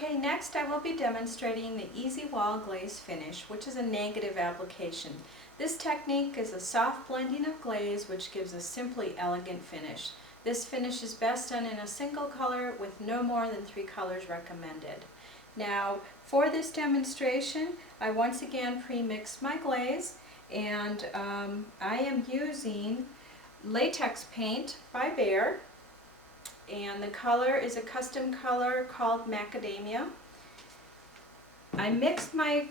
Okay, next I will be demonstrating the Easy Wall Glaze finish, which is a negative application. This technique is a soft blending of glaze which gives a simply elegant finish. This finish is best done in a single color with no more than 3 colors recommended. Now, for this demonstration, I once again pre-mixed my glaze, and I am using latex paint by Behr. And the color is a custom color called Macadamia. I mixed my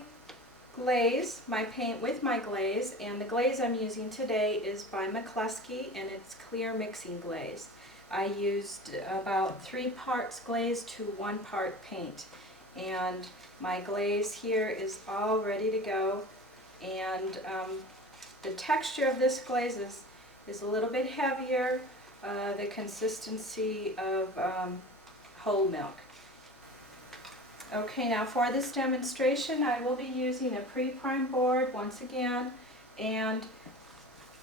glaze, my paint with my glaze, and the glaze I'm using today is by McCluskey, and it's clear mixing glaze. I used about 3 parts glaze to 1 part paint, and my glaze here is all ready to go. And the texture of this glaze is a little bit heavier, the consistency of whole milk. Okay, now for this demonstration I will be using a pre-primed board once again, and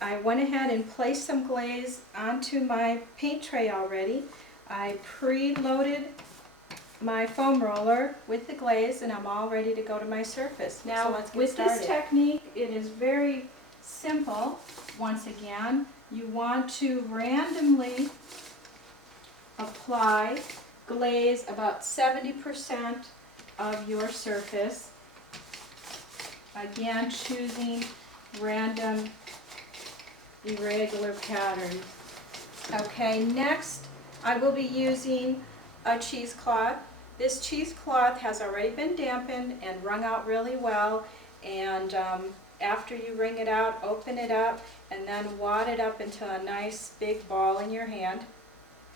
I went ahead and placed some glaze onto my paint tray already. I pre-loaded my foam roller with the glaze, and I'm all ready to go to my surface. Now, so let's get started. This technique, it is very simple. Once again, you want to randomly apply glaze about 70% of your surface. Again, choosing random, irregular patterns. Okay, next I will be using a cheesecloth. This cheesecloth has already been dampened and wrung out really well, and after you wring it out, open it up and then wad it up into a nice big ball in your hand,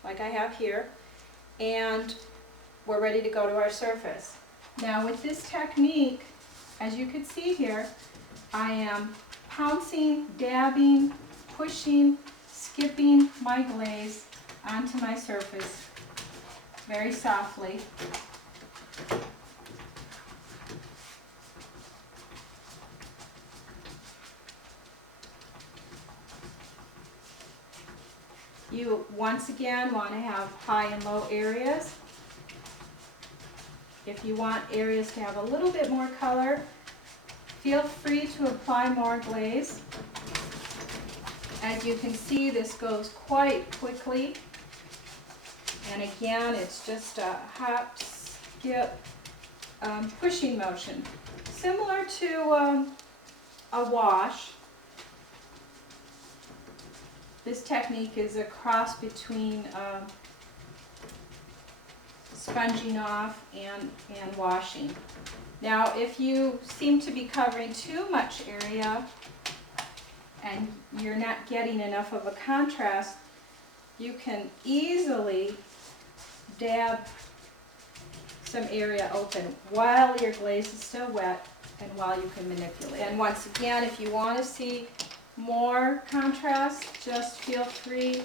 like I have here, and we're ready to go to our surface. Now with this technique, as you can see here, I am pouncing, dabbing, pushing, skipping my glaze onto my surface very softly. You once again want to have high and low areas. If you want areas to have a little bit more color, feel free to apply more glaze. As you can see, this goes quite quickly. And again, it's just a hop, skip, pushing motion. Similar to a wash. This technique is a cross between sponging off and washing. Now, if you seem to be covering too much area and you're not getting enough of a contrast, you can easily dab some area open while your glaze is still wet and while you can manipulate. And once again, if you want to see more contrast, just feel free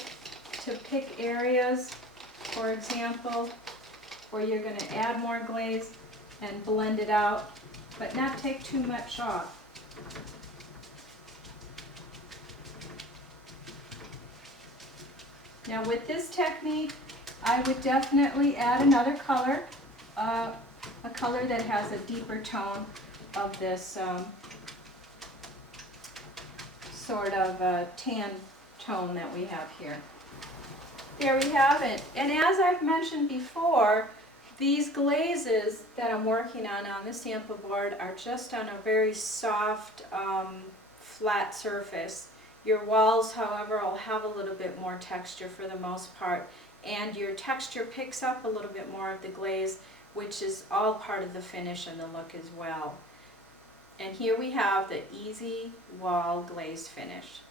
to pick areas, for example, where you're going to add more glaze and blend it out, but not take too much off. Now with this technique, I would definitely add another color, a color that has a deeper tone of this sort of tan tone that we have here. There we have it. And as I've mentioned before, these glazes that I'm working on the sample board are just on a very soft, flat surface. Your walls, however, will have a little bit more texture for the most part, and your texture picks up a little bit more of the glaze, which is all part of the finish and the look as well. And here we have the Easy Wall Glaze finish.